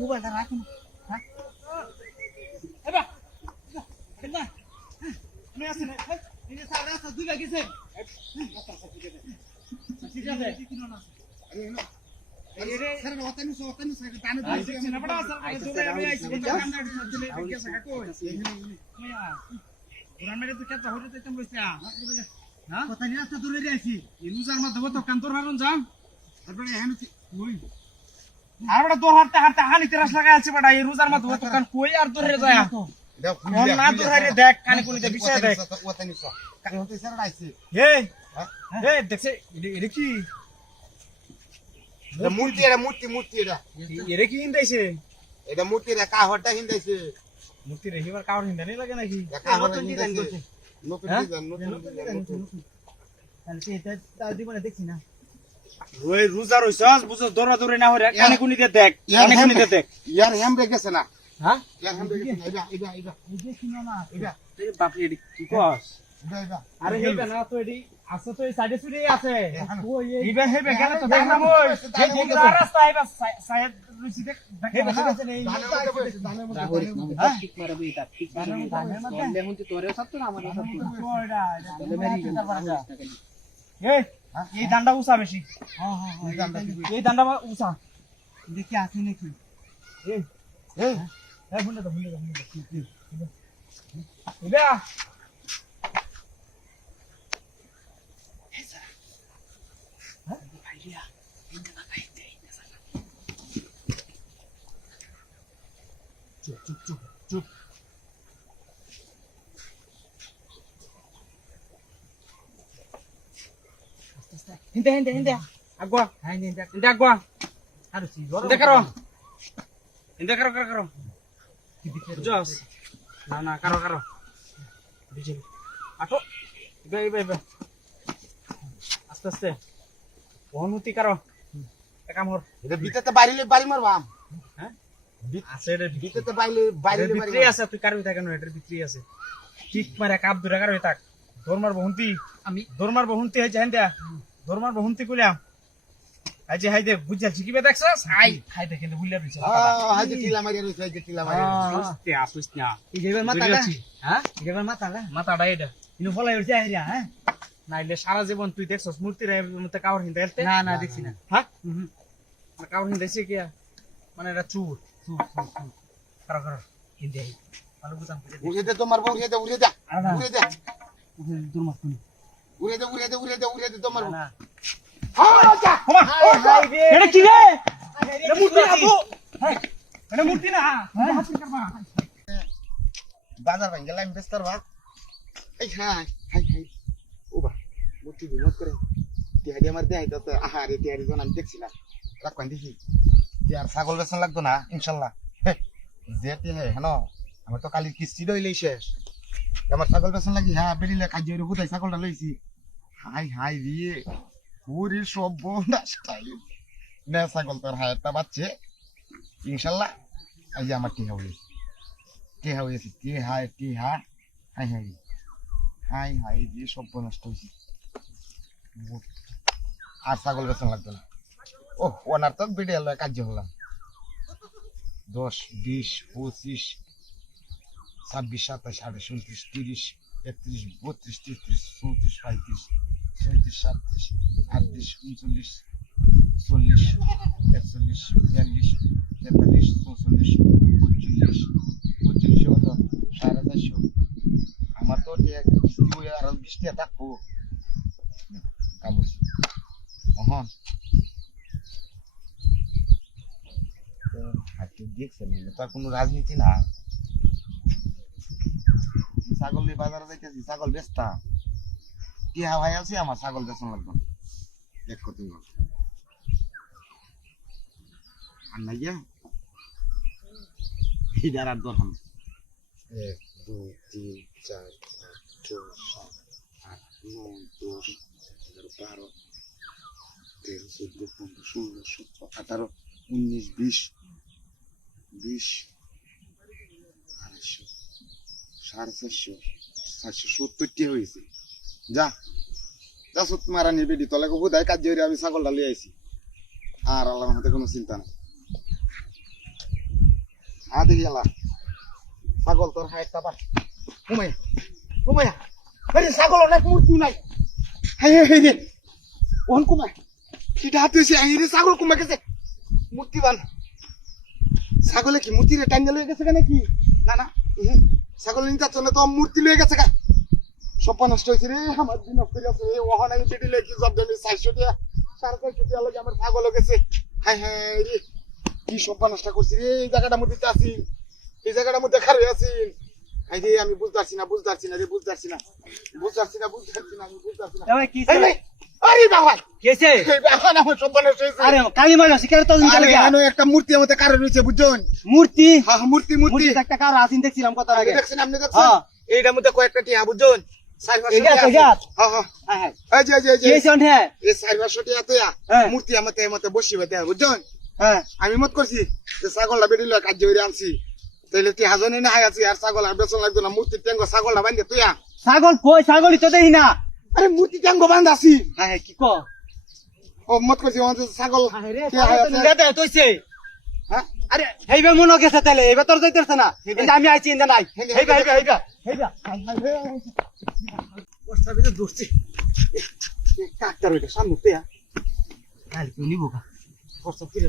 মোবাইলটা রাখুন হ্যাঁ এবা না আমি আসেন এই যে স্যার রাস্তা দুই গেছে ঠিক আছে আরে স্যার ওতানি স্যার টানে দিয়েছে না বড় স্যার দুবে আমি আইছি কামটা দিলে গেছে কই মায়া পুরান মেরে তো কেতা হইতে তেম বসে হ্যাঁ কথা নিয়ে রাস্তা দূরে আইছি ইনুজার মধ্যে তো কান্তর হারুন যাম তারপরে এখানে ওই আর বড় দো হারতে হারতে হানি তেরাস লাগাই আছে বড় এই রোজার মধ্যে তো কান কই আর দূরে যায় কোন না দূরে রে দেখ কানে কোনি দে বিষয় দেখ ওতানি সো কানে হতে স্যার আইছে হে হে দেখছে এটা কি এটা মূর্তি এটা এটা কি হিন্দাইছে এটা মূর্তি রে কাহরটা হিন্দাইছে মূর্তি রে হিবার কাউর হিন্দা নেই লাগে নাকি নতুন ডিজাইন করছে নতুন ডিজাইন তাহলে এটা তার জীবনে দেখছি না ওই রোজা রইছস বুঝছ দৌড়া দৌড়ে না হরে কানে কোনি দে দেখ কানে কোনি দে দেখ ইয়ার হ্যামবে গেছে না হ্যাঁ ইয়ার হ্যামবে গেছে না এটা এই যে শুনো না এটা এই বাপরে এডি কি কস এটা আরে হেবে না তো এডি আছে তো এই সাইডে সুইডে আছে ওই হেবে হেবে কেন তো দেখ না বই যে যে রাস্তা আইবা সাইড রুচি দেখ হেবে আছে নেই দানের মধ্যে ঠিক মারবে এটা ঠিক মারবে দানের মধ্যে লেমন তো তোরেও ছাত্র না আমারও ছাত্র ওইটা তাহলে মেরি এই ডান্ডা উসা বেশি হ্যাঁ এই ডান্ডা উসা দেখি আছে নাকি এই এই এই বুঝলে তো ইবা চুপ Hindi. Agua. Hindi agua. Harus sih. Hindi karo. Jos. Na karo. Bijil. Ako. Iba. Aste. Onuti karo. Ekamor. এটা ভিতরে বাড়ি মারবাম হ্যাঁ আছে রে ভিতরে বাইরে ভিতরে আছে তুই কারবি থাকে না এটার ভিতরে আছে ঠিক মারা কাপ দুরা কারবি থাক দরমার বহুন্তি আমি দরমার বহুন্তি হই জান দা দরমার বহুন্তি কইলাম আই যে হাইদে বুঝা শিখিবে দেখছস হাই দেখেন বুইলা দিছ হাই যে টিলা মারিয়া রইছে যে টিলা মারিয়া সুস্তে আসুস না এই যে মাথা হ্যাঁ এই যে মাথাটা এটা ইনু ফলাই উঠছে আইরা হ্যাঁ নাইলে সারা জীবন তুই দেখছস মূর্তি রে মতে কাওর হিন্দা এলতে না দেখছি না হ্যাঁ কাওর হিন্দা দেখছি কি মানে এটা চুর কারো হিন্দা ভালো বুঝাম উড়ে দে তোমার বউ উড়ে দে উড়ে দে তোমার বউ এটা কি রে এটা মূর্তি না তো এটা মূর্তি না হাসি করবা বাজার ভাই গেলাম বেস্তার ভাগ এই হাই ও বা মূর্তি বিমত করে টিহাডি আমার দেয় তো আহারে টিহাডি জন আমি দেখছি না রাখ কোন দেখি আর ছাগল বেচন লাগতো না ইনশাআল্লাহ যেতে হে হ্যাঁ আমি তো কালি কিস্তি দইলেই শেষ আমার ছাগল বেচন লাগি হ্যাঁ বেরিলে কাজের বুঝাই ছাগলটা লইছি হাই রে পুরি সব বনাস টাইম না ছাগল তোর হায়াতটা বাচ্চে ইনশাআল্লাহ আজ আমার টিহা হইছে হাই রে সব বনাস হইছে আর ছাগল বেচন লাগতো না ও ওনার তো ভিডিও লয় কাজ হলাম 10 20 25 26 27 28 29 30 31 32 33 34 35 36 37 38 39 40 41 42 43 45 কত 450 আমার তো তুই আর 20 টাকা থাকবো কামুস হ্যাঁ দেখছেন তার কোনো রাজনীতি না ছাগল নিয়ে বাজারে যাইতেছি ছাগল বেচতা কি হাওয়াই আছে আমার ছাগল বেচন লাগবে এক কত আর নাই গিয়া হিদার আর দরহাম 1 2 3 4 5 6 7 8 9 10 11 12 13 14 15 16 17 18 19 20 450 470 হয়েছে যা সুত মারা নিবি দি তলে বোধ হয় কাজ আমি ছাগলটা লিয়ে আইছি আর আল্লাহর হাতে কোনো চিন্তা নাই দেখি আলা ছাগল তোর হায় একটা বার ঘুমাইয়া আরে ছাগল অনেক মূর্তি নাই হাই হাই রে ওন কুমাই কিটা হাত হইছে আই রে ছাগল কুমাই গেছে মূর্তিবান ছাগলে কি মূর্তি রে টাইন লয়ে গেছে নাকি না না ছাগল নিতে চলে তো মূর্তি লয়ে গেছে গা সব নষ্ট হয়েছে রে আমার দিন নষ্ট হয়ে গেছে ওখানে আমি বেটি লয়ে কি জব দেনি 400 টাকা 450 টাকা লাগে আমার ছাগল গেছে হাই হাই রে কি সব নষ্ট করছি রে এই জায়গাটার মধ্যে আছি এই জায়গাটার মধ্যে খারে আছি আই রে আমি বুঝতাছি না রে বুঝতাছি না আমি বুঝতাছি না ভাই কি ছে আরে বাবা কেছে এখন আমার সব নষ্ট হয়েছে আরে কালী মাছ শিকার তো দিন আরে এখানে একটা মূর্তি আমাদের কারো রয়েছে বুঝছেন মূর্তি হ্যাঁ মূর্তি মূর্তি একটা কার আসিন দেখছিলাম কত আগে দেখছেন আপনি দেখছেন এইটার মধ্যে কয়েকটা টিয়া বুঝছেন মূর্তি আমাতে বসিবে বুঝছেন আমি মত করছি যে ছাগলটা বেরিয়ে কার্য করে আনছি তাইলে তুই হাজনে না হাই আছি আর ছাগল আর বেতন লাগতো না মূর্তি ট্যাঙ্গ ছাগলটা বান্ধে তুই ছাগল কই ছাগলই তো দেখি না আরে মূর্তি ট্যাঙ্গ বান্ধ আছি হ্যাঁ কি কো ও মত করছি ছাগল আরে হেইবে মনে গেছে তাহলে এবার তোর যাইতেছে না আমি আইছি ইন্দা নাই হেইবা দোষছি কাকটার ওইটা সামনে তুই কাল কি নিবো কা খরচা ফিরে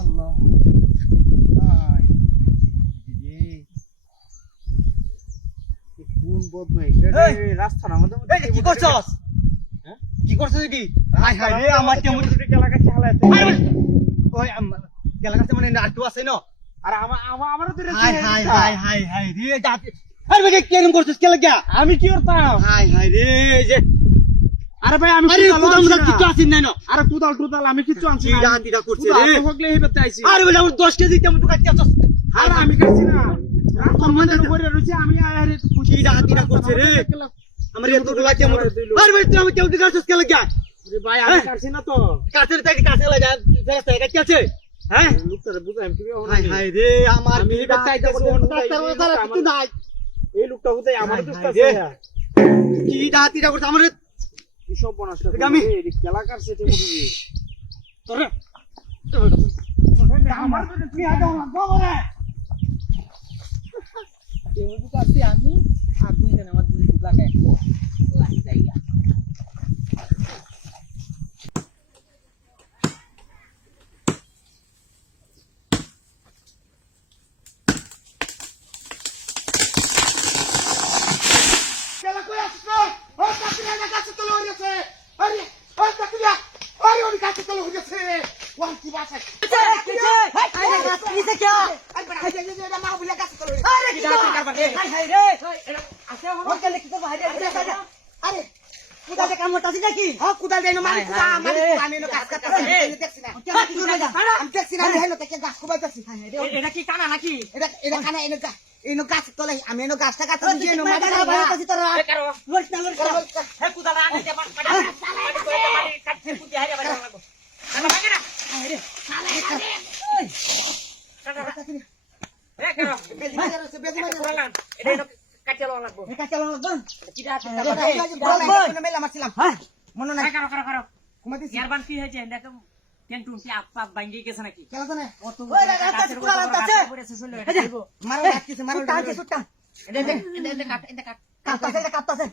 আল্লাহ আই দিদি কোন বদমাইশ রে রাস্তার আমাদের মধ্যে কি করছস হ্যাঁ কি করছস কি হাই হাই রে আমার কেমন খেলা কাছে হালাতে ওই খেলা কাছে মানে নাটু আছে না আর আমারও তো high high high high high রে জাতি আরে ভাই কেন করছস খেলা কি আমি কি করতাম হাই হাই রে যে আরে ভাই আমি কুদাল কিছু আছি না না আরে কুদাল আমি কিছু আনছি না ডান্ডিটা করছে রে হগলে হেবেতে আইছি আরে বলে 10 কেজি তেমন তো কাটতে আছস আরে আমি কাটছি না তোর মনে করে রইছে আমি আরে কুচি ডান্ডিটা করছে রে আমার এত গুলা কেমন আরে ভাই তুই আমি কেউ দিকে আছস কেন লাগা আরে ভাই আমি কাটছি না তো কাটতে তাই কাটতে লাগা ফেরস্তা কাটতে আছে হ্যাঁ লোকটারে বুঝাইম কি হাই হাই রে আমার আমি হেবেতে আইতা ডাক্তার কিছু নাই এই লোকটা হুদাই আমার দুষ্টাছে কি ডান্ডিটা করছে আমার সব বনাসটা আমি খেলা কাটছে তে মুরুবি তোরে আমার তুই আগে লাগবো বলে কেউ তো কাটছি আমি আর দুই জন আমার দুই লাখ এক লাখ জায়গা খেলা কই আসছ ও কাকরিয়া না কাছে চলে হইছে আরে ও কাকরিয়া আরে ওই কাছে চলে হইছে ওয়ান কি বাসা किसे क्या अरे बड़ा ये ना मां बोला হাই হাই রে আছে আমার কেলে কি তো বাইরে আরে কুদালে কাম করতাছিস নাকি হ্যাঁ কুদাল দেন মানে কুদা মানে পানি নো কাজ করতেছে এই দেখছি না আমি দেখছি না আমি হেলো থেকে গাছ কোবাইতাছি এটা কি কানা নাকি এটা কানে এনো গাছ তলে আমি এনো গাছটা কাটতে দিয়ে এনো মাটি বাইরে তোরা এ কারো লড়ছ না লড়ছ না হে কুদালা আনি দে মাটি কাটছে কুদি হারিয়া বাইরে লাগবো কাটা ভাঙে না আরে এ কারো বেজি মারছে বেজি মারছে কুড়ালান এটা কাটতে লাগবো এটা চালানো লাগবে কিটা আছে মেলা মারছিলাম হ্যাঁ মনে নাই কারো ঘুমাইতেছি ইয়ারবান কি হয়েছে দেখো টেন্টুন কি আপা ভাঙি গেছে নাকি কেন জানে কত ওই রাস্তা কুড়াল আছে পড়েছে চলে এই যে মারো ডাকতেছে মারো টানছে সুটটা এটা কাট কাটতাছে এটা কাটতাছে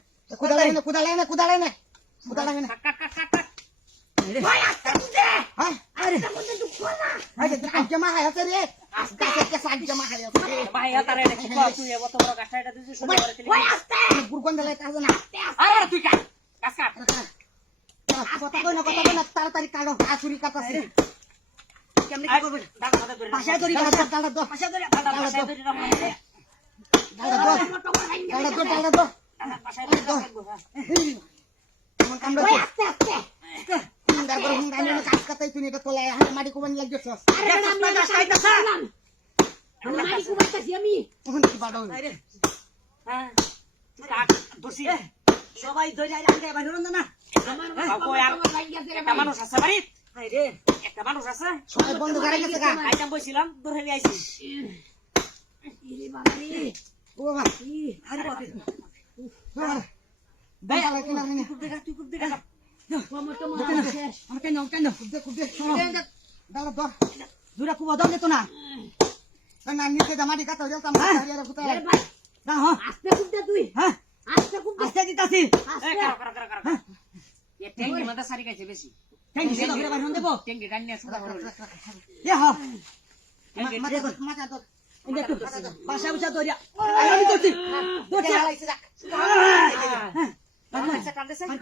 কুদালাই না কাট হ্যাঁ আরে আরে আজমা হায়াতে রে কাছে আজমা হায়াতে ভাই তারে দেখি তুই এত বড় গাছটা এটা দিছিস সুন্দর করে তুলি গুরগন দলাই কাজ না আরে তুই কাট কাট কথা কই না তাড়াতাড়ি কাটো আসুরি কাটাছে কেমনে কি করব দাদা দাদা করে পাশে ধরি ডালা দো পাশে ধরি দাদা পাশে ধরে রাখলাম ডালা দো পাশে ধরে রাখবো মন কামড়া আস্তে আস্তে তারপর হুঙ্গানি কাজ কাটাই তুই এটা তোলাই মাটি কোবান লাগছস আরে আমি না খাইতাছ মারি কুমাইতাছি আমি তখন কি বাড়ো আরে হ্যাঁ কাট দোষী সবাই ধরে আগে বাইরে রন না একটা মানুষ আছে বাড়ি আরে একটা মানুষ আছে সবাই বন্ধ করে গেছে গা আইতাম বসছিলাম ধরে নিয়ে আইছি ইরে বাবা রে ও বাবা আরে বাপরে ডালা কিনা রে খুব দেখা তুই খুব দেখা আমার তো মা শেষ আমি কেন কেন খুব দে ডালা দো দুরা খুব দম দিত না না নিচে জামাটি কাটা হইল কাম হারিয়া ফুটা এ ভাই না হ্যাঁ আস্তে কুদতে তুই হ্যাঁ আস্তে কুদতে আস্তে দিতাছি এ আস্তে কারো এ ট্যাঙ্কি মধ্যে সারি গাইছে বেশি থ্যাংক ইউ ধরে বাইরে দেব ট্যাঙ্কি টান নিয়ে সুদা করে এ হ্যাঁ মাথা দো এটা একটু বাসা বুঝা ধরিয়া আমি করছি ধরছি হালাইছে দা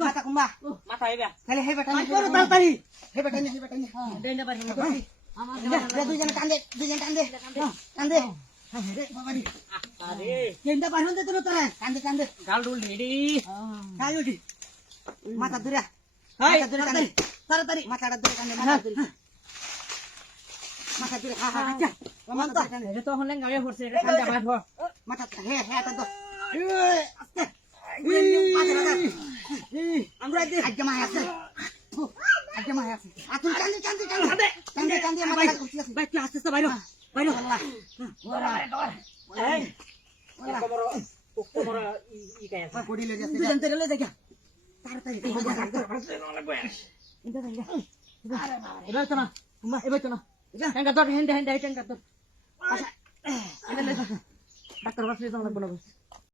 মাথা কুম্বা মাথা হইবা খালি হে বেটা আমি করো তাড়াতাড়ি হে বেটা হে বেটা দেনা বাইরে আমার দুইজন কান্দে কান্দে রে বাবা রে আরে কেনটা বাইরে দিত না তোরা কান্দে গাল ডুল নেডি কাই উঠি মাথা ধরে হাই মাথা ধরে তাড়াতাড়ি তাড়াতাড়ি মাথাটা ধরে কান্দে মাথা ধরে হা হা আচ্ছা মাথা ধরে কান্দে এটা তো হলেন গায়ে পড়ছে এটা কান্দা বাইর হো মাথা হে হে তা দো আস্তে আমরা দে আজমা আছে আজমা আছে আতুন কান্দে মাথা উঠি আছে ভাই তুই আস্তে আস্তে বাইরে বাইরে এই কোমর ই গায় আছে বডি লে যাচ্ছে দুজন তেরে লই দেখা তাড়াতাড়ি এবার তো না এবার তো না ট্যাঙ্কা তোর হেন্ডে হেন্ডে ট্যাঙ্কা তোর ডাক্তার বাসে যাওয়া লাগবে না